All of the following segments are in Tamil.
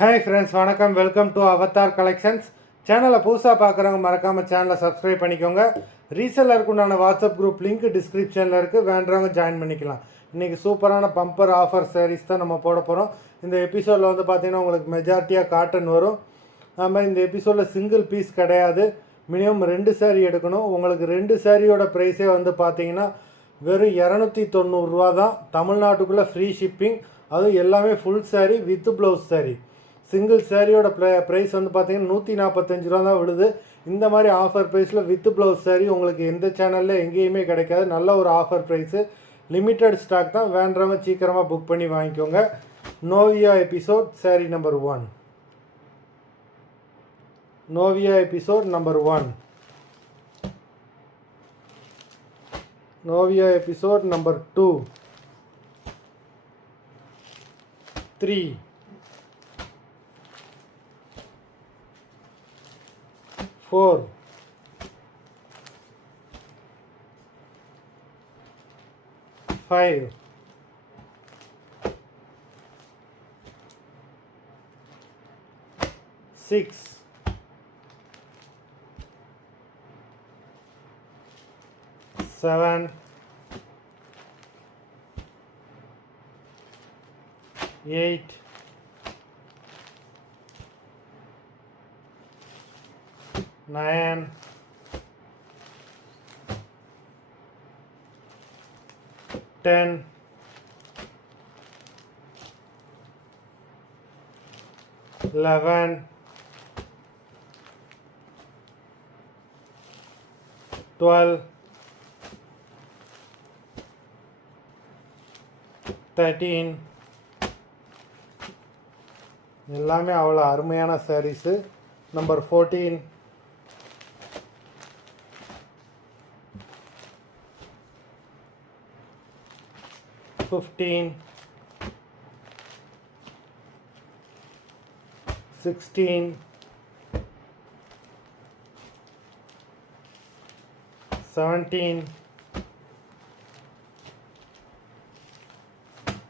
ஹாய் ஃப்ரெண்ட்ஸ், வணக்கம். Welcome to Avatar collections. சேனலை புதுசாக பார்க்குறவங்க மறக்காமல் சேனலை சப்ஸ்கிரைப் பண்ணிக்கோங்க. ரீசெல்லருக்கு உண்டான வாட்ஸ்அப் குரூப் லிங்க் டிஸ்கிரிப்ஷனில் இருக்குது, வேண்டவங்க ஜாயின் பண்ணிக்கலாம். இன்றைக்கி சூப்பரான பம்பர் ஆஃபர் சாரீஸ் தான் நம்ம போட போகிறோம். இந்த எபிசோடில் வந்து பார்த்திங்கன்னா உங்களுக்கு மெஜாரிட்டியாக காட்டன் வரும். அது மாதிரி இந்த எபிசோடில் சிங்கிள் பீஸ் கிடையாது, மினிமம் 2 சாரீ எடுக்கணும். உங்களுக்கு 2 சாரியோட ப்ரைஸே வந்து பார்த்திங்கன்னா வெறும் 290 தான். தமிழ்நாட்டுக்குள்ளே ஃப்ரீ ஷிப்பிங், அதுவும் எல்லாமே full sari with blouse sari. Single சாரியோட ப்ரைஸ் வந்து பார்த்திங்கன்னா 145 தான் விழுது. இந்த மாதிரி ஆஃபர் ப்ரைஸில் வித் ப்ளவுஸ் சாரீ உங்களுக்கு எந்த சேனலில் எங்கேயுமே கிடைக்காது. நல்ல ஒரு ஆஃபர் ப்ரைஸு, லிமிட்டட் ஸ்டாக் தான். வேண்டவங்க சீக்கிரமாக புக் பண்ணி வாங்கிக்கோங்க. நோவியா எபிசோட் சாரீ நம்பர் 1. நோவியா எபிசோட் நம்பர் 1. நோவியா எபிசோட் நம்பர் 2, 3, 4, 5, 6, 7, 8, 9, 10, 11, 12, 13. எல்லாமே அவ்வளோ அருமையான சாரீஸு. நம்பர் 14, 15, 16, 17,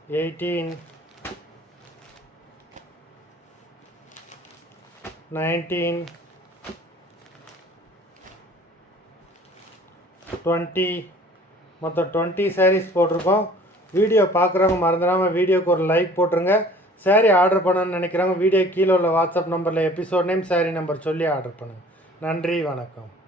18, 19, 20. மொத்தம் 20 சாரீஸ் போட்டிருக்கோம். வீடியோ பார்க்குறவங்க மறந்துடாமல் வீடியோக்கு ஒரு லைக் போட்டுருங்க. சாரீ ஆர்டர் பண்ணணும்னு நினைக்கிறவங்க வீடியோ கீழே உள்ள வாட்ஸ்அப் நம்பரில் எபிசோட் நேம் சாரீ நம்பர் சொல்லி ஆர்டர் பண்ணுங்கள். நன்றி, வணக்கம்.